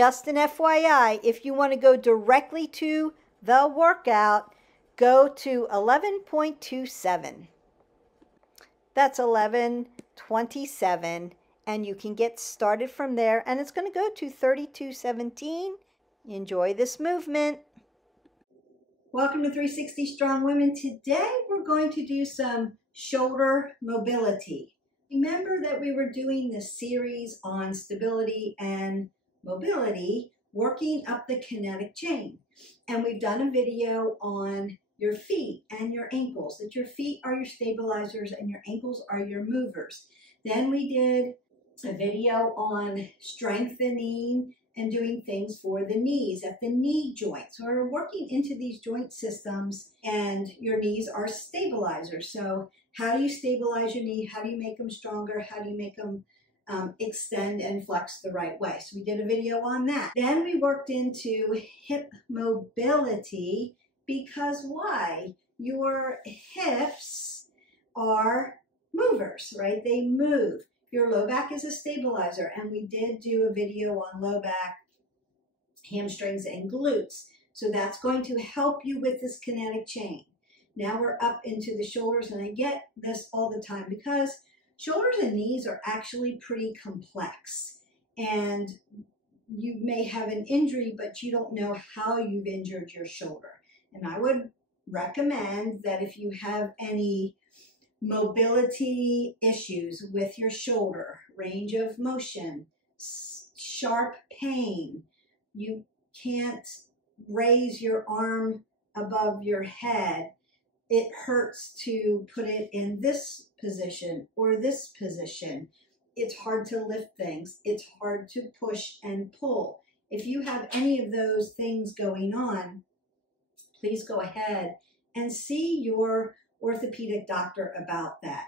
just an FYI, if you want to go directly to the workout, go to 11.27. That's 11.27, and you can get started from there, and it's going to go to 32.17. Enjoy this movement. Welcome to 360 Strong Women. Today we're going to do some shoulder mobility. Remember that we were doing this series on stability and mobility, working up the kinetic chain. And we've done a video on your feet and your ankles, that your feet are your stabilizers and your ankles are your movers. Then we did a video on strengthening and doing things for the knees at the knee joint. So we're working into these joint systems, and your knees are stabilizers. So how do you stabilize your knee? How do you make them stronger? How do you make them extend and flex the right way? So we did a video on that. Then we worked into hip mobility, because why? Your hips are movers, right? They move. Your low back is a stabilizer, and we did do a video on low back, hamstrings, and glutes. So that's going to help you with this kinetic chain. Now we're up into the shoulders, and I get this all the time because shoulders and knees are actually pretty complex, and you may have an injury, but you don't know how you've injured your shoulder. And I would recommend that if you have any mobility issues with your shoulder, range of motion, sharp pain, you can't raise your arm above your head, it hurts to put it in this position or this position, it's hard to lift things, it's hard to push and pull. If you have any of those things going on, please go ahead and see your orthopedic doctor about that.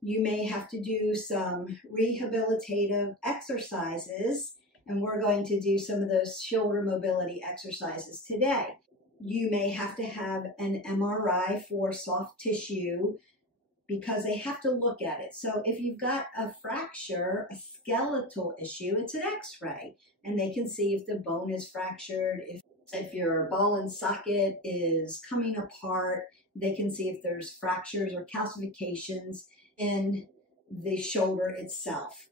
You may have to do some rehabilitative exercises, and we're going to do some of those shoulder mobility exercises today. You may have to have an MRI for soft tissue because they have to look at it. So if you've got a fracture, a skeletal issue, it's an x-ray, and they can see if the bone is fractured, if your ball and socket is coming apart. They can see if there's fractures or calcifications in the shoulder itself.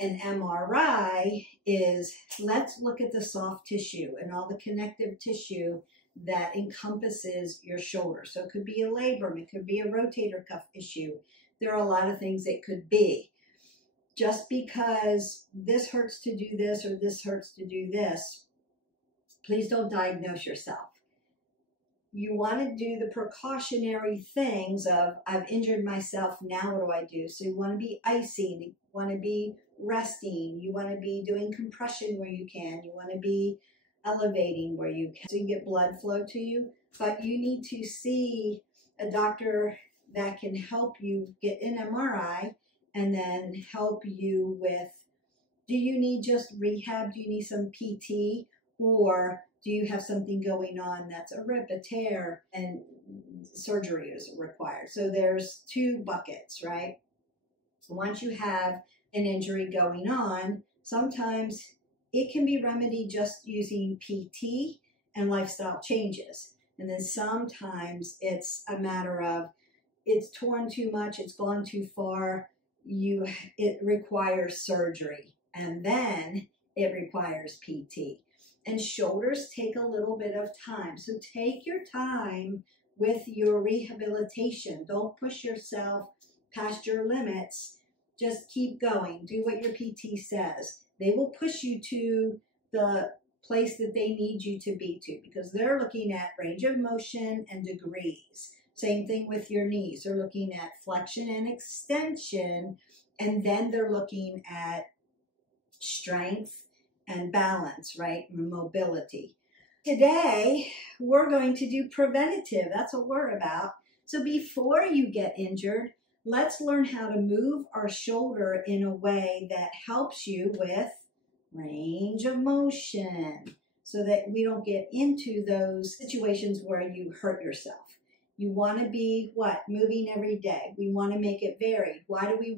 An MRI is, let's look at the soft tissue and all the connective tissue that encompasses your shoulder. So it could be a labrum, it could be a rotator cuff issue. There are a lot of things it could be. Just because this hurts to do this or this hurts to do this, please don't diagnose yourself. You want to do the precautionary things of, I've injured myself, now what do I do? So you want to be icing, you want to be resting, you want to be doing compression where you can, you want to be elevating where you can, so you get blood flow to you. But you need to see a doctor that can help you get an MRI and then help you with, do you need just rehab? Do you need some PT? Or do you have something going on that's a rip, a tear, and surgery is required? So there's two buckets, right? Once you have an injury going on, sometimes it can be remedied just using PT and lifestyle changes. And then sometimes it's a matter of, it's torn too much, it's gone too far, it requires surgery, and then it requires PT. And shoulders take a little bit of time. So take your time with your rehabilitation. Don't push yourself past your limits. Just keep going. Do what your PT says. They will push you to the place that they need you to be to, because they're looking at range of motion and degrees. Same thing with your knees. They're looking at flexion and extension, and then they're looking at strength and balance, right? Mobility. Today, we're going to do preventative. That's what we're about. So before you get injured, let's learn how to move our shoulder in a way that helps you with range of motion so that we don't get into those situations where you hurt yourself. You want to be what? Moving every day. We want to make it varied. Why do we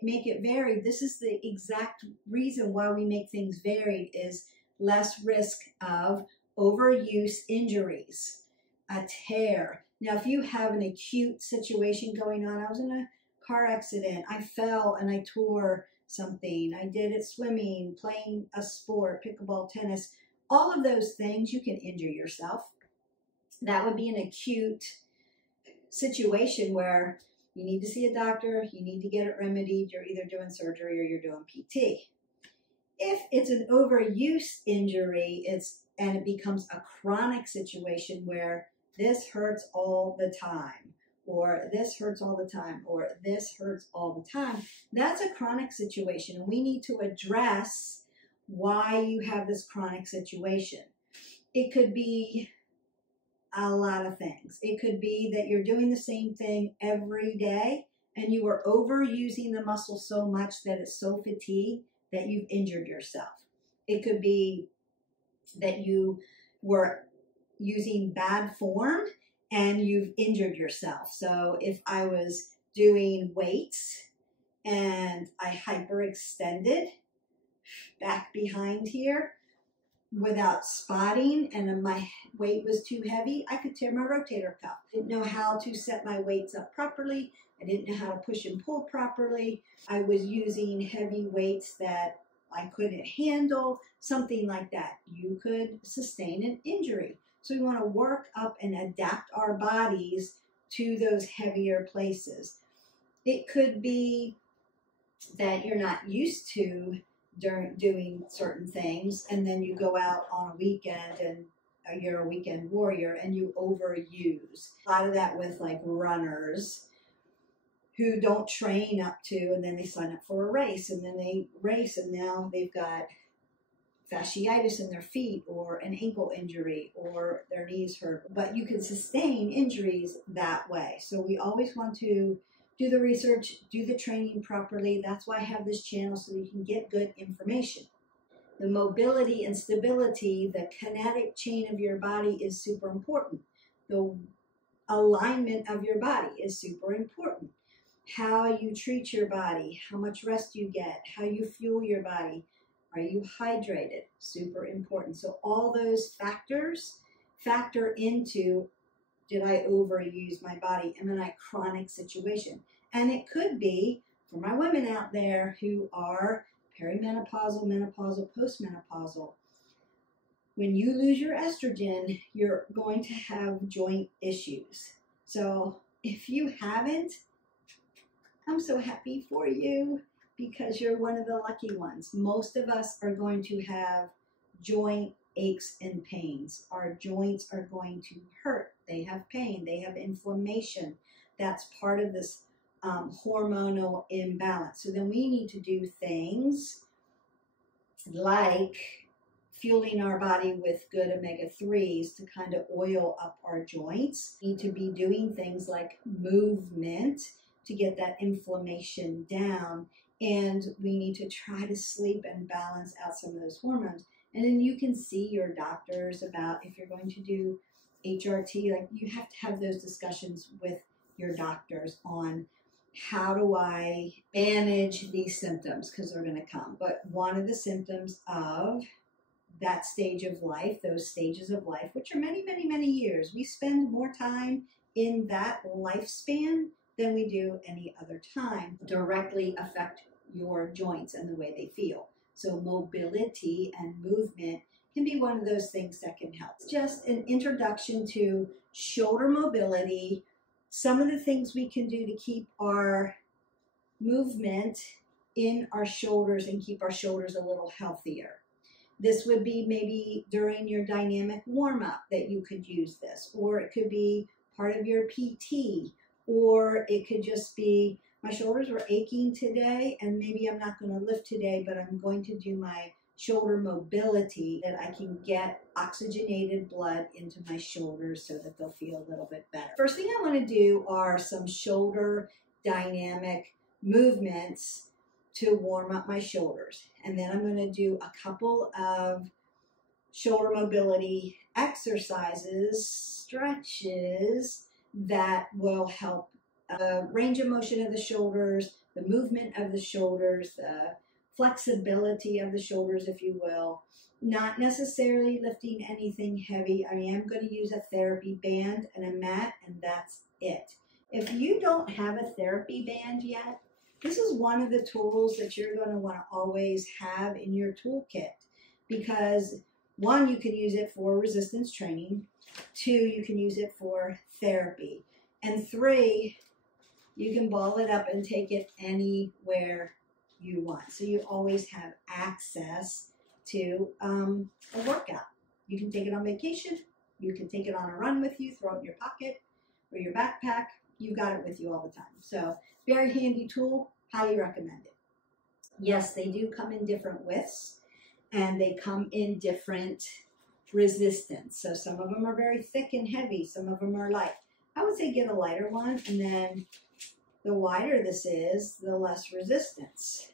make it varied? This is the exact reason why we make things varied, is less risk of overuse injuries, a tear. Now, if you have an acute situation going on, I was in a car accident, I fell and I tore something, I did it swimming, playing a sport, pickleball, tennis, all of those things, you can injure yourself. That would be an acute situation where you need to see a doctor, you need to get it remedied, you're either doing surgery or you're doing PT. If it's an overuse injury, and it becomes a chronic situation where this hurts all the time, or this hurts all the time, or this hurts all the time, that's a chronic situation, and we need to address why you have this chronic situation. It could be a lot of things. It could be that you're doing the same thing every day and you are overusing the muscle so much that it's so fatigued that you've injured yourself. It could be that you were using bad form and you've injured yourself. So if I was doing weights and I hyperextended back behind here without spotting and my weight was too heavy, I could tear my rotator cuff. I didn't know how to set my weights up properly. I didn't know how to push and pull properly. I was using heavy weights that I couldn't handle, something like that. You could sustain an injury. So we want to work up and adapt our bodies to those heavier places. It could be that you're not used to doing certain things, and then you go out on a weekend and you're a weekend warrior and you overuse. A lot of that with like runners who don't train up to, and then they sign up for a race, and then they race, and now they've got fasciitis in their feet or an ankle injury or their knees hurt. But you can sustain injuries that way. So we always want to do the research, do the training properly. That's why I have this channel, so that you can get good information. The mobility and stability, the kinetic chain of your body is super important. The alignment of your body is super important. How you treat your body, how much rest you get, how you fuel your body, are you hydrated? Super important. So all those factors factor into, did I overuse my body? Am I in a chronic situation? And it could be, for my women out there who are perimenopausal, menopausal, postmenopausal, when you lose your estrogen, you're going to have joint issues. So if you haven't, I'm so happy for you, because you're one of the lucky ones. Most of us are going to have joint aches and pains. Our joints are going to hurt. They have pain. They have inflammation. That's part of this hormonal imbalance. So then we need to do things like fueling our body with good omega-3s to kind of oil up our joints. We need to be doing things like movement to get that inflammation down. And we need to try to sleep and balance out some of those hormones. And then you can see your doctors about if you're going to do HRT, like you have to have those discussions with your doctors on how do I manage these symptoms, because they're going to come. But one of the symptoms of that stage of life, those stages of life, which are many, many, many years, we spend more time in that lifespan than we do any other time, directly affect your joints and the way they feel. So mobility and movement can be one of those things that can help. It's just an introduction to shoulder mobility, some of the things we can do to keep our movement in our shoulders and keep our shoulders a little healthier. This would be maybe during your dynamic warm-up that you could use this, or it could be part of your PT, or it could just be, my shoulders were aching today and maybe I'm not going to lift today, but I'm going to do my shoulder mobility that I can get oxygenated blood into my shoulders so that they'll feel a little bit better. First thing I want to do are some shoulder dynamic movements to warm up my shoulders. And then I'm going to do a couple of shoulder mobility exercises, stretches that will help range of motion of the shoulders, the movement of the shoulders, the flexibility of the shoulders, if you will. Not necessarily lifting anything heavy. I am going to use a therapy band and a mat, and that's it. If you don't have a therapy band yet, this is one of the tools that you're going to want to always have in your toolkit, because one, you can use it for resistance training. Two, you can use it for therapy. And three, you can ball it up and take it anywhere you want. So you always have access to a workout. You can take it on vacation. You can take it on a run with you, throw it in your pocket or your backpack. You've got it with you all the time. So very handy tool, highly recommend it. Yes, they do come in different widths and they come in different resistance. So some of them are very thick and heavy. Some of them are light. I would say get a lighter one, and then the wider this is, the less resistance.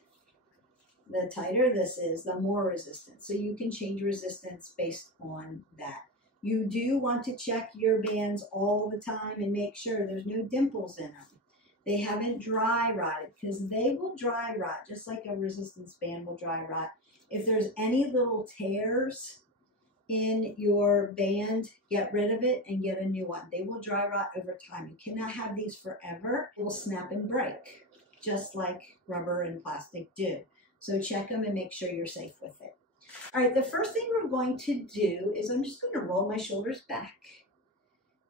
The tighter this is, the more resistance. So you can change resistance based on that. You do want to check your bands all the time and make sure there's no dimples in them. They haven't dry rotted, because they will dry rot just like a resistance band will dry rot. If there's any little tears in your band, get rid of it and get a new one. They will dry rot over time. You cannot have these forever. It will snap and break, just like rubber and plastic do. So check them and make sure you're safe with it. All right, the first thing we're going to do is I'm just going to roll my shoulders back.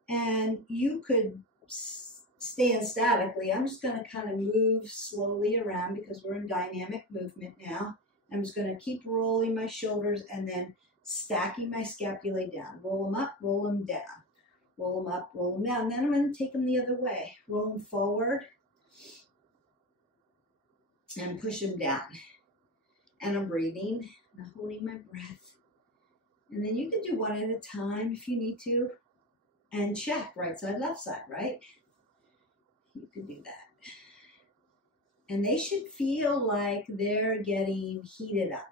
And you could stand statically. I'm just going to kind of move slowly around because we're in dynamic movement now. I'm just going to keep rolling my shoulders and then stacking my scapulae down. Roll them up, roll them down. Roll them up, roll them down. Then I'm going to take them the other way. Roll them forward and push them down. And I'm breathing and I'm holding my breath. And then you can do one at a time if you need to. And check right side, left side, right? You could do that. And they should feel like they're getting heated up.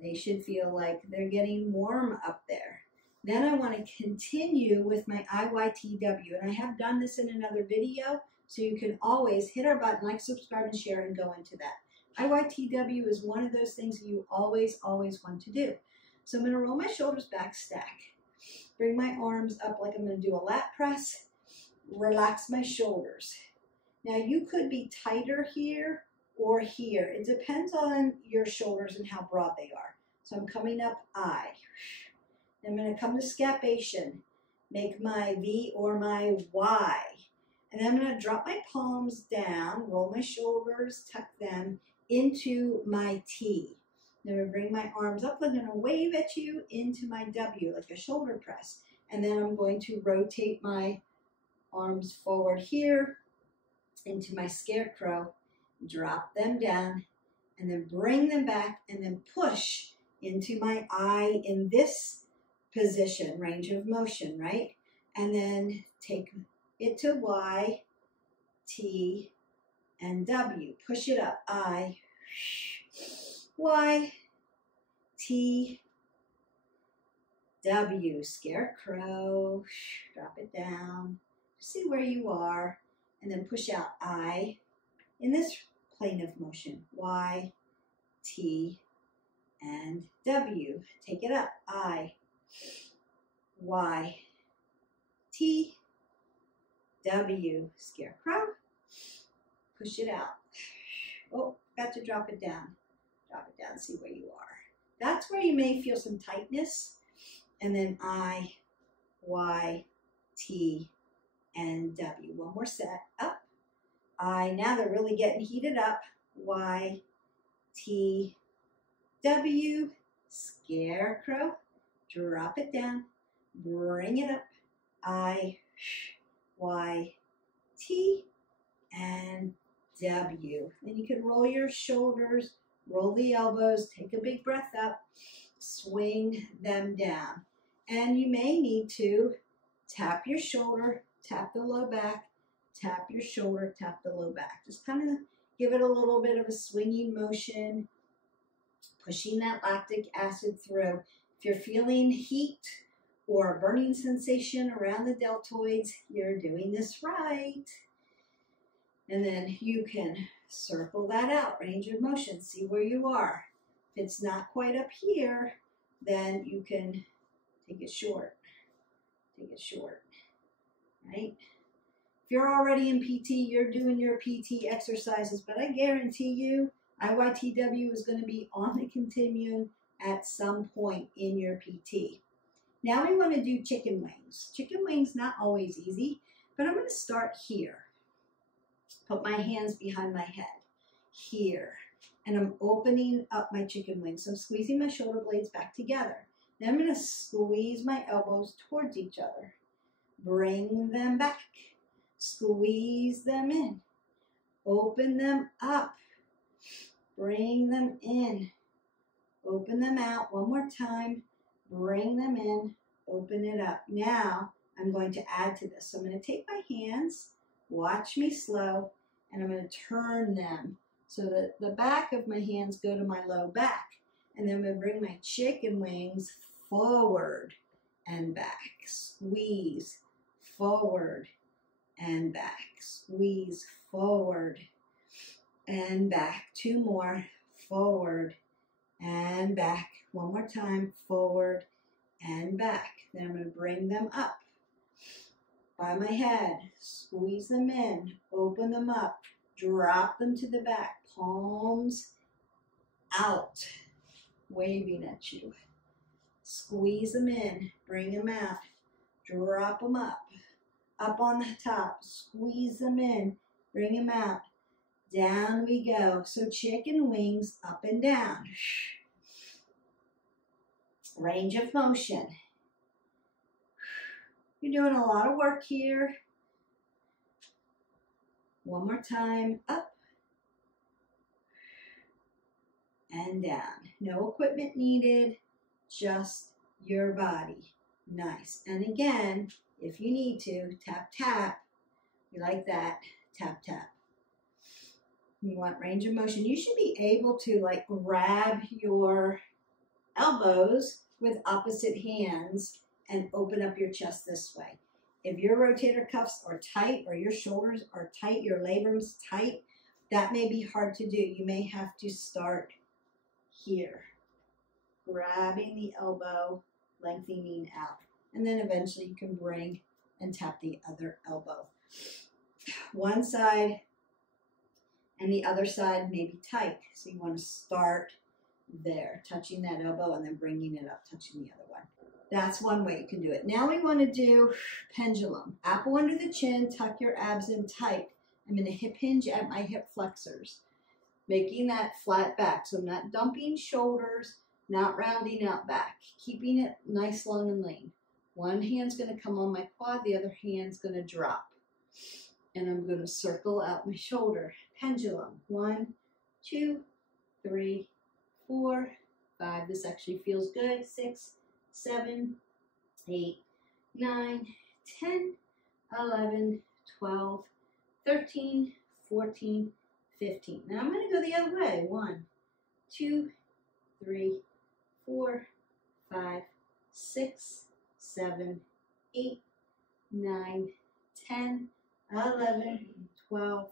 They should feel like they're getting warm up there. Then I want to continue with my IYTW. And I have done this in another video, so you can always hit our button, like, subscribe, and share, and go into that. IYTW is one of those things that you always, always want to do. So I'm going to roll my shoulders back, stack. Bring my arms up like I'm going to do a lat press. Relax my shoulders. Now you could be tighter here or here. It depends on your shoulders and how broad they are. So I'm coming up I. I'm going to come to scapation. Make my V or my Y. And then I'm going to drop my palms down, roll my shoulders, tuck them into my T. Then I'm going to bring my arms up. I'm going to wave at you into my W, like a shoulder press. And then I'm going to rotate my arms forward here into my scarecrow, drop them down, and then bring them back, and then push into my I in this position, range of motion, right? And then take it to Y, T, and W. Push it up. I, Y, T, W. Scarecrow. Drop it down. See where you are. And then push out I in this plane of motion. Y, T, and W. Take it up. I, Y, T, W. Scarecrow. Push it out. Oh, got to drop it down. Drop it down, see where you are. That's where you may feel some tightness. And then I, Y, T, and W. One more set. Up. I. Now they're really getting heated up. Y, T, W. Scarecrow. Drop it down. Bring it up. I, Y, T, and W. Then you can roll your shoulders, roll the elbows, take a big breath up, swing them down. And you may need to tap your shoulder, tap the low back, tap your shoulder, tap the low back. Just kind of give it a little bit of a swinging motion, pushing that lactic acid through. If you're feeling heat or a burning sensation around the deltoids, you're doing this right. And then you can circle that out, range of motion, see where you are. If it's not quite up here, then you can take it short. Take it short, right? If you're already in PT, you're doing your PT exercises, but I guarantee you IYTW is going to be on the continuum at some point in your PT. Now we want to do chicken wings. Chicken wings, not always easy, but I'm going to start here. Put my hands behind my head, here, and I'm opening up my chicken wings. So I'm squeezing my shoulder blades back together. Then I'm going to squeeze my elbows towards each other. Bring them back. Squeeze them in. Open them up. Bring them in. Open them out one more time. Bring them in. Open it up. Now I'm going to add to this. So I'm going to take my hands, watch me slow, and I'm going to turn them so that the back of my hands go to my low back. And then I'm going to bring my chicken wings forward and back. Squeeze forward and back. Squeeze forward and back. Two more. Forward and back. One more time. Forward and back. Then I'm going to bring them up by my head. Squeeze them in. Open them up. Drop them to the back. Palms out. Waving at you. Squeeze them in. Bring them out. Drop them up. Up on the top. Squeeze them in. Bring them out. Down we go. So chicken wings up and down. Range of motion. You're doing a lot of work here. One more time. Up and down. No equipment needed. Just your body. Nice. And again, if you need to, tap, tap. You like that? Tap, tap. You want range of motion. You should be able to like grab your elbows with opposite hands and open up your chest this way. If your rotator cuffs are tight or your shoulders are tight, your labrum's tight, that may be hard to do. You may have to start here, grabbing the elbow, lengthening out. And then eventually you can bring and tap the other elbow. One side and the other side may be tight. So you want to start there, touching that elbow and then bringing it up, touching the other one. That's one way you can do it. Now we want to do pendulum. Apple under the chin, tuck your abs in tight. I'm going to hip hinge at my hip flexors, making that flat back. So I'm not dumping shoulders, not rounding out back, keeping it nice, long, and lean. One hand's going to come on my quad, the other hand's going to drop. And I'm going to circle out my shoulder. Pendulum. 1, 2, 3, 4, 5. This actually feels good. 6, 7, 8, 9, 10, 11, 12, 13, 14, 15. Now I'm going to go the other way. 1, 2, 3, 4, 5, 6, 7, 8, 9, 10, 11, 12,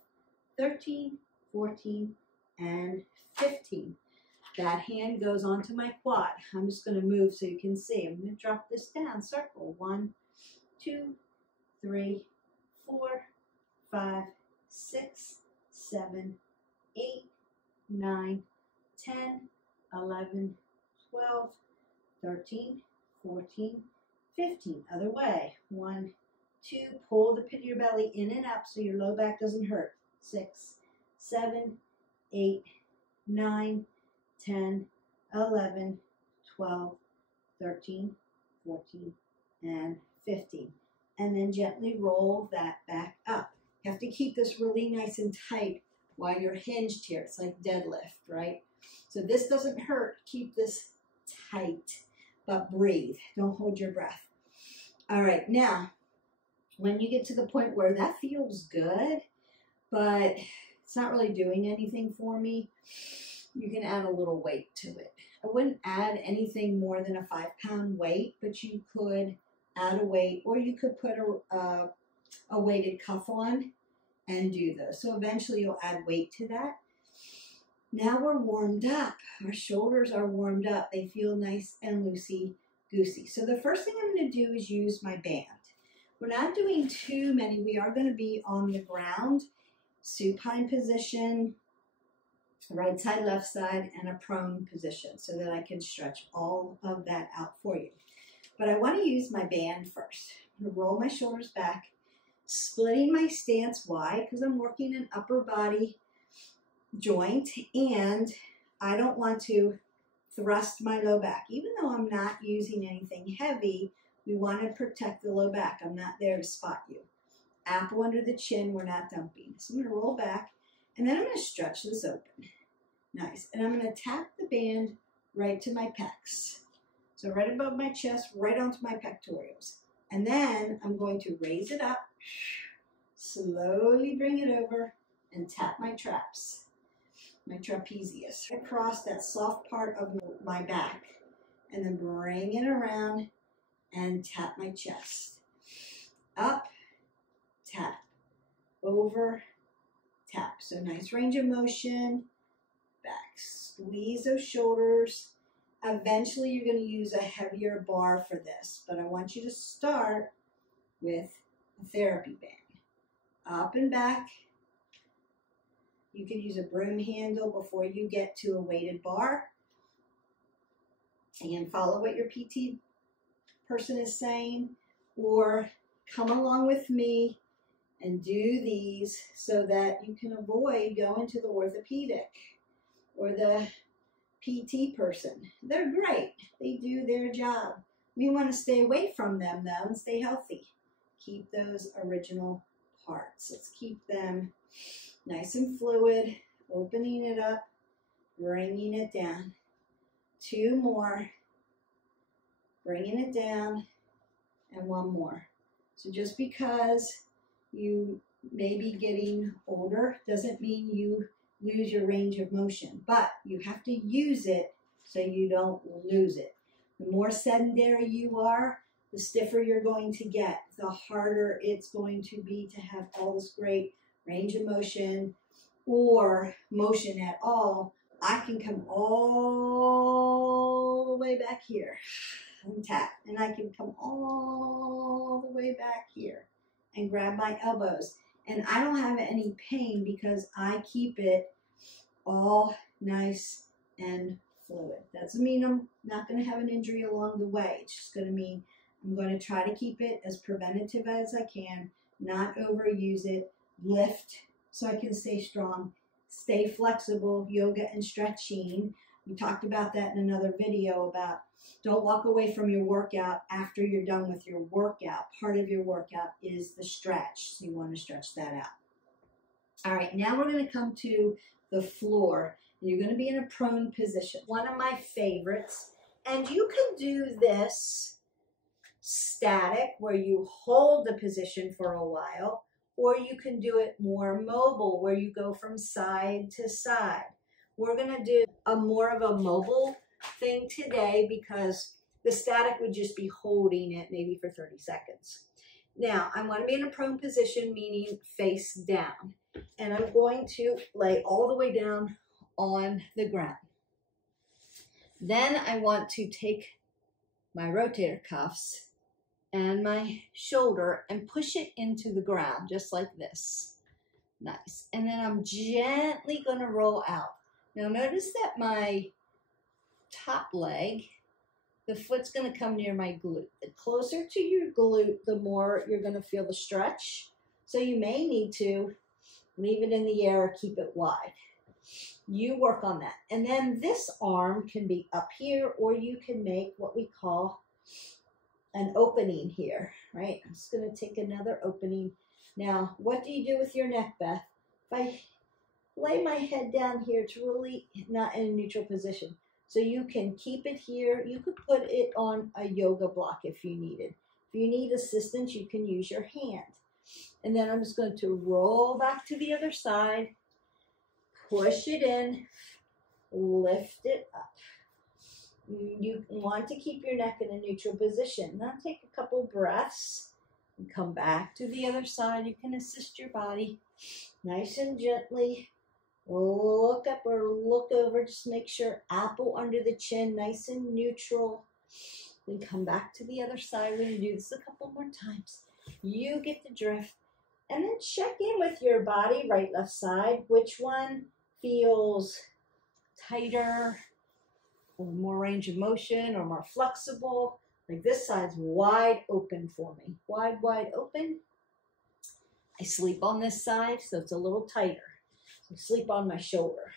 13, 14, and 15. That hand goes onto my quad. I'm just going to move so you can see. I'm going to drop this down. Circle. 1, 2, 3, 4, 5, 6, 7, 8, 9, 10, 11, 12, 13, 14, 15. Other way. 1, 2, pull the pit of your belly in and up so your low back doesn't hurt. 6, 7, 8, 9, 10, 11, 12, 13, 14, and 15. And then gently roll that back up. You have to keep this really nice and tight while you're hinged here. It's like deadlift, right? So this doesn't hurt. Keep this tight, but breathe. Don't hold your breath. All right, now, when you get to the point where that feels good, but it's not really doing anything for me, you can add a little weight to it. I wouldn't add anything more than a 5-pound weight, but you could add a weight, or you could put a weighted cuff on and do those. So eventually you'll add weight to that. Now we're warmed up. Our shoulders are warmed up. They feel nice and loosey-goosey. So the first thing I'm going to do is use my band. We're not doing too many. We are going to be on the ground, supine position, right side, left side, and a prone position so that I can stretch all of that out for you. But I want to use my band first. I'm going to roll my shoulders back, splitting my stance wide because I'm working an upper body joint, and I don't want to thrust my low back. Even though I'm not using anything heavy, we want to protect the low back. I'm not there to spot you. Apple under the chin, we're not dumping. So I'm going to roll back, and then I'm going to stretch this open. Nice. And I'm going to tap the band right to my pecs. So right above my chest, right onto my pectorals. And then I'm going to raise it up, slowly bring it over, and tap my traps, my trapezius, across that soft part of my back. And then bring it around and tap my chest. Up, tap, over, tap. So nice range of motion. Back, squeeze those shoulders. Eventually you're going to use a heavier bar for this, but I want you to start with a therapy band. Up and back. You can use a broom handle before you get to a weighted bar. And follow what your PT person is saying, or come along with me and do these so that you can avoid going to the orthopedic or the PT person. They're great. They do their job. We want to stay away from them though and stay healthy. Keep those original parts. Let's keep them nice and fluid, opening it up, bringing it down. 2 more, bringing it down, and 1 more. So just because you may be getting older doesn't mean you lose your range of motion, but you have to use it so you don't lose it. The more sedentary you are, the stiffer you're going to get, the harder it's going to be to have all this great range of motion or motion at all. I can come all the way back here and tap, and I can come all the way back here and grab my elbows. And I don't have any pain because I keep it all nice and fluid. That doesn't mean I'm not going to have an injury along the way. It's just going to mean I'm going to try to keep it as preventative as I can, not overuse it, lift so I can stay strong, stay flexible, yoga and stretching. We talked about that in another video about don't walk away from your workout after you're done with your workout. Part of your workout is the stretch, so you want to stretch that out. All right, now we're going to come to the floor. You're going to be in a prone position. One of my favorites, and you can do this static where you hold the position for a while, or you can do it more mobile where you go from side to side. We're going to do a more of a mobile thing today because the static would just be holding it maybe for 30 seconds. Now, I want to be in a prone position, meaning face down. And I'm going to lay all the way down on the ground. Then I want to take my rotator cuffs and my shoulder and push it into the ground just like this. Nice. And then I'm gently going to roll out. Now notice that my top leg, the foot's going to come near my glute. The closer to your glute, the more you're going to feel the stretch. So you may need to leave it in the air or keep it wide. You work on that. And then this arm can be up here, or you can make what we call an opening here, right? I'm just going to take another opening. Now, what do you do with your neck, Beth? If I lay my head down here, it's really not in a neutral position. So you can keep it here. You could put it on a yoga block if you needed. If you need assistance, you can use your hand. And then I'm just going to roll back to the other side, push it in, lift it up. You want to keep your neck in a neutral position. Now take a couple breaths and come back to the other side. You can assist your body nice and gently Look up or look over. Just make sure apple under the chin, nice and neutral. Then come back to the other side. We're going to do this a couple more times. You get the drift. And then check in with your body, right, left side. Which one feels tighter or more range of motion or more flexible? Like this side's wide open for me. Wide, wide open. I sleep on this side, so it's a little tighter. So sleep on my shoulder.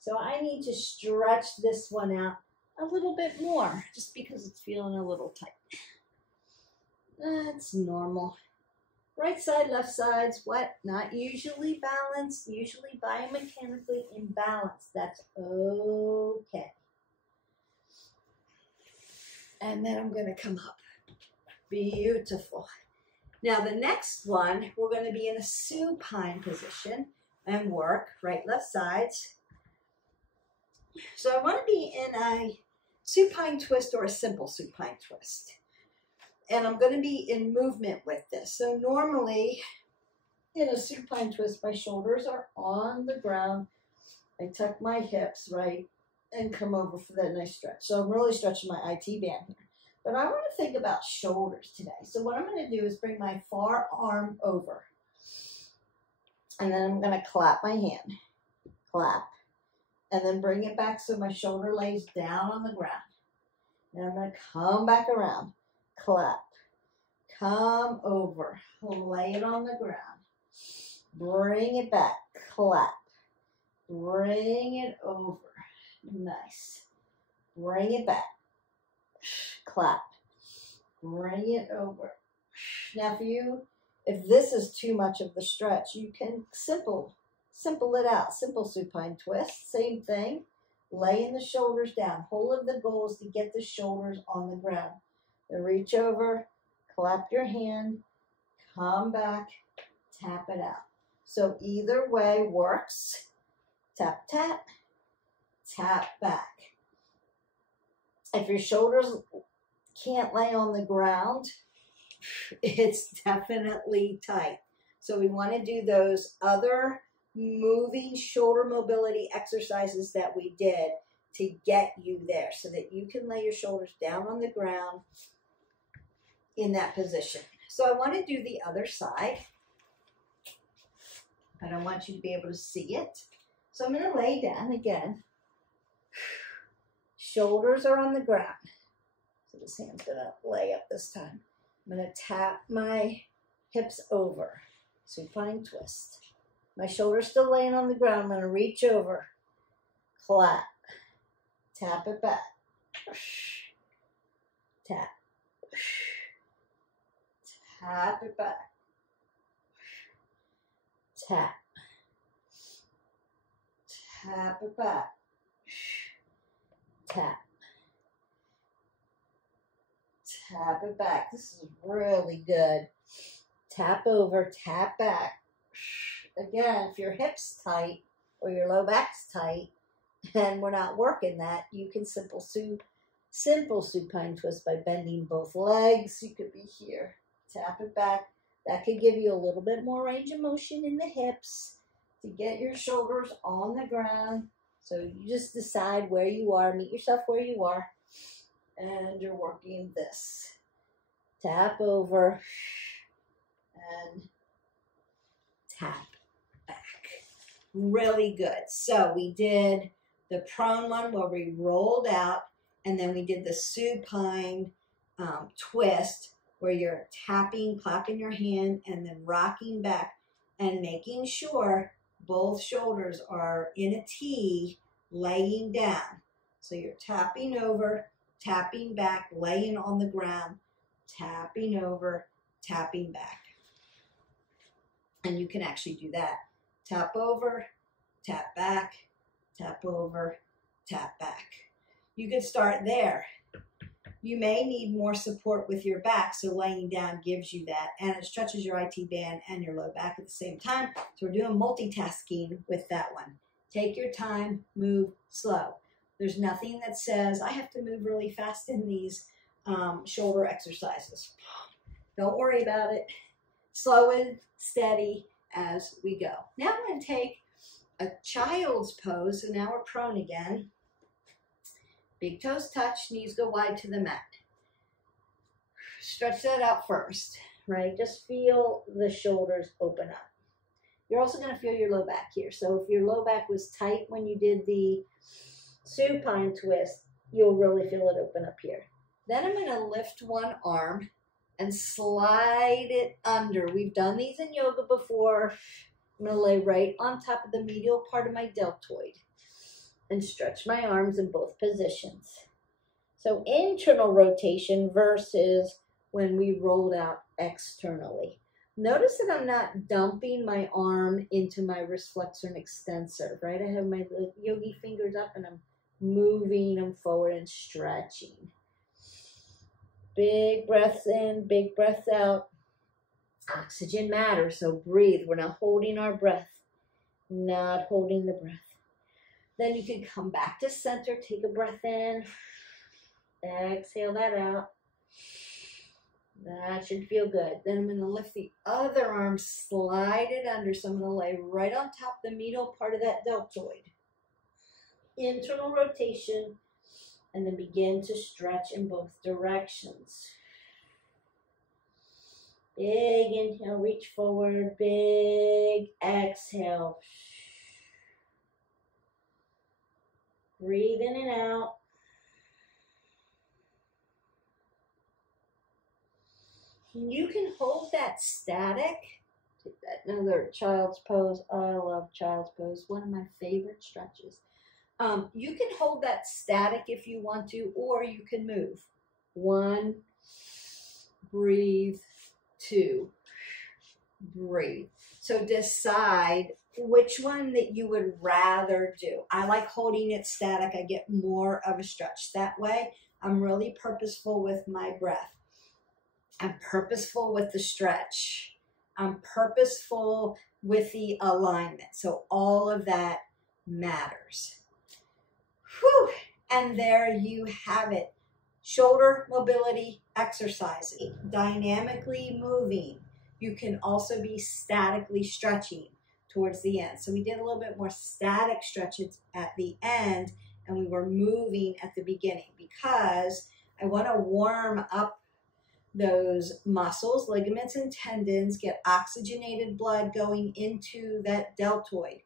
So I need to stretch this one out a little bit more just because it's feeling a little tight. That's normal. Right side, left side's what? Not usually balanced, usually biomechanically imbalanced. That's okay. And then I'm going to come up. Beautiful. Now the next one, we're going to be in a supine position and work right, left sides. So I want to be in a supine twist or a simple supine twist. And I'm going to be in movement with this. So normally in a supine twist, my shoulders are on the ground. I tuck my hips, right, and come over for that nice stretch. So I'm really stretching my IT band here. But I want to think about shoulders today. So what I'm going to do is bring my far arm over. And then I'm going to clap my hand. Clap. And then bring it back so my shoulder lays down on the ground. And I'm going to come back around. Clap. Come over. Lay it on the ground. Bring it back. Clap. Bring it over. Nice. Bring it back. Clap. Bring it over. Now for you, if this is too much of the stretch, you can simple it out. Simple supine twist. Same thing. Laying the shoulders down. Whole of the goal is to get the shoulders on the ground. Then reach over, clap your hand, come back, tap it out. So either way works. Tap, tap, tap back. If your shoulders can't lay on the ground, it's definitely tight. So we want to do those other moving shoulder mobility exercises that we did to get you there so that you can lay your shoulders down on the ground in that position. So I want to do the other side. I don't want you to be able to see it. So I'm going to lay down again. Shoulders are on the ground. So this hand's going to lay up this time. I'm going to tap my hips over. Supine twist. My shoulder's still laying on the ground. I'm going to reach over. Clap. Tap it back. Tap. Tap it back. Tap. Tap it back. Tap. Tap it back. This is really good. Tap over, tap back. Again, if your hip's tight or your low back's tight and we're not working that, you can simple supine twist by bending both legs. You could be here. Tap it back. That could give you a little bit more range of motion in the hips to get your shoulders on the ground. So you just decide where you are, meet yourself where you are, and you're working this. Tap over and tap back. Really good. So we did the prone one where we rolled out, and then we did the supine twist where you're tapping, clapping your hand, and then rocking back and making sure both shoulders are in a T, laying down. So you're tapping over, tapping back, laying on the ground, tapping over, tapping back. And you can actually do that. Tap over, tap back, tap over, tap back. You could start there. You may need more support with your back, so laying down gives you that, and it stretches your IT band and your low back at the same time. So we're doing multitasking with that one. Take your time, move slow. There's nothing that says, I have to move really fast in these shoulder exercises. Don't worry about it. Slow and steady, as we go. Now I'm going to take a child's pose. So now we're prone again. Big toes touch, knees go wide to the mat. Stretch that out first, right? Just feel the shoulders open up. You're also going to feel your low back here. So if your low back was tight when you did the supine twist, you'll really feel it open up here. Then I'm going to lift one arm and slide it under. We've done these in yoga before. I'm going to lay right on top of the medial part of my deltoid and stretch my arms in both positions. So internal rotation versus when we rolled out externally. Notice that I'm not dumping my arm into my wrist flexor and extensor, right? I have my yogi fingers up and I'm moving them forward and stretching. Big breaths in, big breaths out. Oxygen matters, so breathe. We're not holding our breath, not holding the breath. Then you can come back to center, take a breath in, exhale that out. That should feel good. Then I'm going to lift the other arm, slide it under. So I'm going to lay right on top of the medial part of that deltoid. Internal rotation, and then begin to stretch in both directions. Big inhale, reach forward. Big exhale. Breathe in and out. You can hold that static. Take that another child's pose. I love child's pose. One of my favorite stretches. You can hold that static if you want to, or you can move. 1, breathe. 2, breathe. So decide which one that you would rather do. I like holding it static. I get more of a stretch that way. I'm really purposeful with my breath. I'm purposeful with the stretch. I'm purposeful with the alignment. So all of that matters. Whew. And there you have it. Shoulder mobility exercises. Dynamically moving. You can also be statically stretching towards the end. So we did a little bit more static stretches at the end, and we were moving at the beginning because I want to warm up those muscles, ligaments, and tendons, get oxygenated blood going into that deltoid.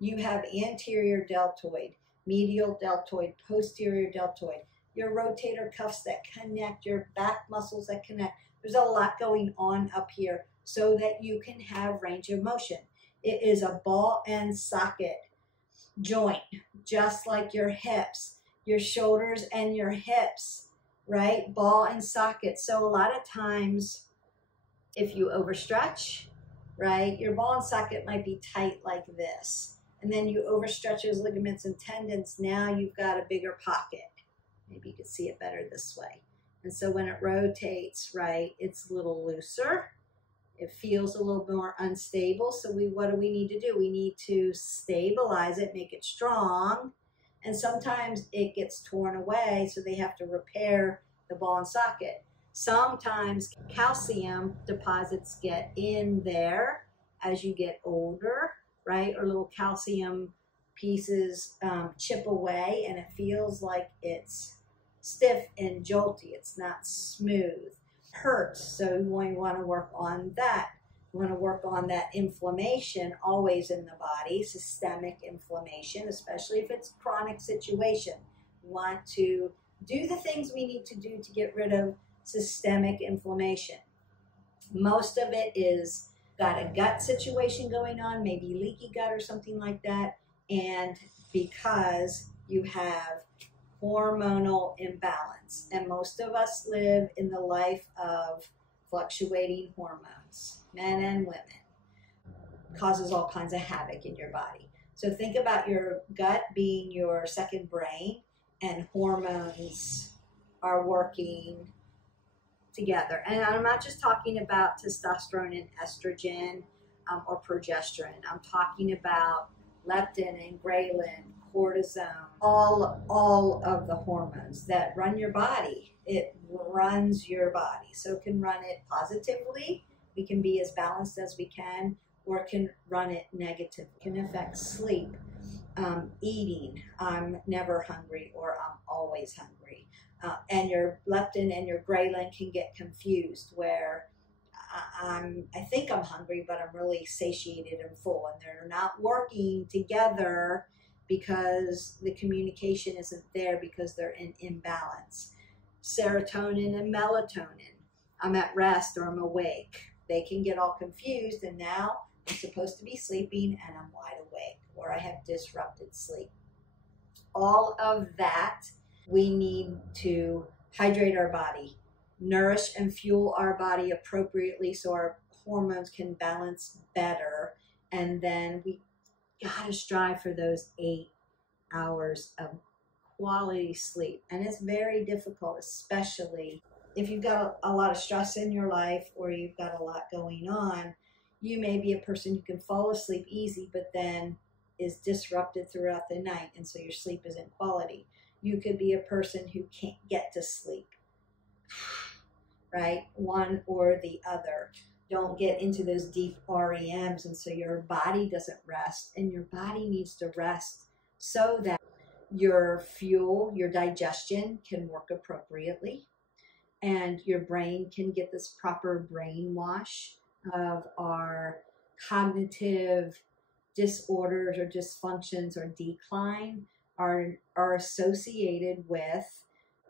You have anterior deltoid, medial deltoid, posterior deltoid, your rotator cuffs that connect, your back muscles that connect. There's a lot going on up here so that you can have range of motion. It is a ball and socket joint, just like your hips, your shoulders and your hips, right? Ball and socket. So a lot of times if you overstretch, right, your ball and socket might be tight like this. And then you overstretch those ligaments and tendons. Now you've got a bigger pocket. Maybe you can see it better this way. And so when it rotates, right, it's a little looser. It feels a little more unstable. So what do we need to do? We need to stabilize it, make it strong. And sometimes it gets torn away, so they have to repair the ball and socket. Sometimes calcium deposits get in there as you get older, right? Or little calcium pieces chip away, and it feels like it's stiff and jolty. It's not smooth. Hurts, so you want to work on that. You want to work on that inflammation always in the body, systemic inflammation, especially if it's a chronic situation. We want to do the things we need to do to get rid of systemic inflammation. Most of it is got a gut situation going on, maybe leaky gut or something like that, and because you have hormonal imbalance. And most of us live in the life of fluctuating hormones, men and women. Causes all kinds of havoc in your body. So think about your gut being your second brain, and hormones are working together. And I'm not just talking about testosterone and estrogen or progesterone. I'm talking about leptin and ghrelin, cortisone, all of the hormones that run your body. It runs your body. So it can run it positively. We can be as balanced as we can, or it can run it negative. It can affect sleep, eating. I'm never hungry or I'm always hungry. And your leptin and your ghrelin can get confused where I think I'm hungry, but I'm really satiated and full, and they're not working together because the communication isn't there because they're in imbalance. Serotonin and melatonin. I'm at rest or I'm awake. They can get all confused, and now I'm supposed to be sleeping and I'm wide awake, or I have disrupted sleep. All of that, we need to hydrate our body, nourish and fuel our body appropriately so our hormones can balance better. And then we gotta strive for those 8 hours of quality sleep. And it's very difficult, especially if you've got a lot of stress in your life or you've got a lot going on. You may be a person who can fall asleep easy, but then is disrupted throughout the night, and so your sleep isn't quality. You could be a person who can't get to sleep, right? One or the other. Don't get into those deep REMs, and so your body doesn't rest, and your body needs to rest so that your fuel, your digestion can work appropriately, and your brain can get this proper brainwash of our cognitive disorders or dysfunctions or decline are associated with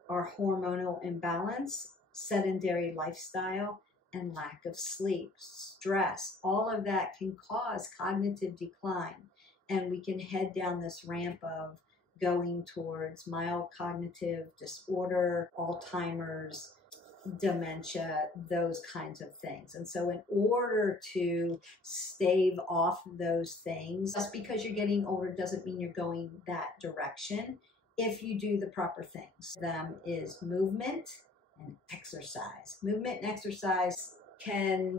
our hormonal imbalance, sedentary lifestyle, and lack of sleep, stress. All of that can cause cognitive decline, and we can head down this ramp of going towards mild cognitive disorder, Alzheimer's, dementia, those kinds of things. And so in order to stave off those things, just because you're getting older doesn't mean you're going that direction if you do the proper things. Them is movement and exercise. Movement and exercise can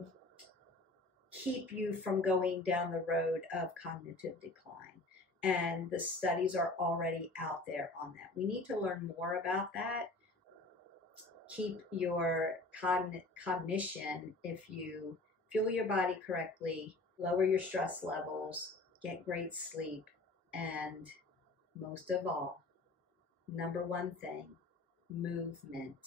keep you from going down the road of cognitive decline. And the studies are already out there on that. We need to learn more about that. Keep your cognition if you fuel your body correctly, lower your stress levels, get great sleep, and most of all, number one thing, movement,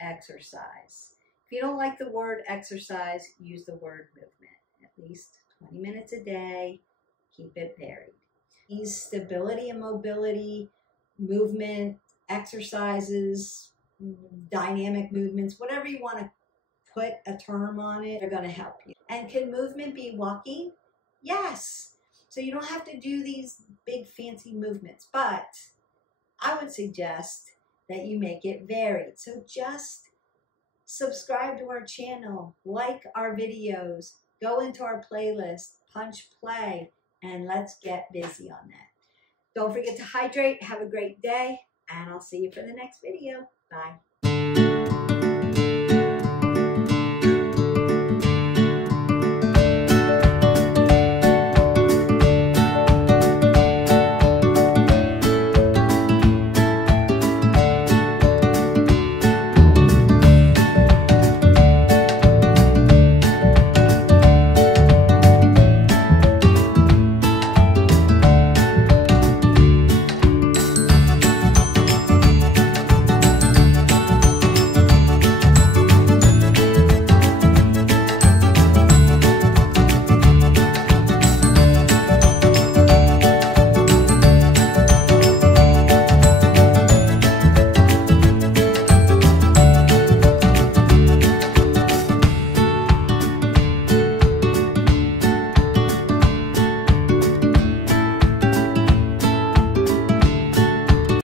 exercise. If you don't like the word exercise, use the word movement. At least 20 minutes a day, keep it varied. These stability and mobility, movement, exercises, dynamic movements, whatever you want to put a term on it, they're going to help you. And can movement be walking? Yes. So you don't have to do these big fancy movements, but I would suggest that you make it varied. So just subscribe to our channel, like our videos, go into our playlist, punch play, and let's get busy on that. Don't forget to hydrate. Have a great day, and I'll see you for the next video. Bye.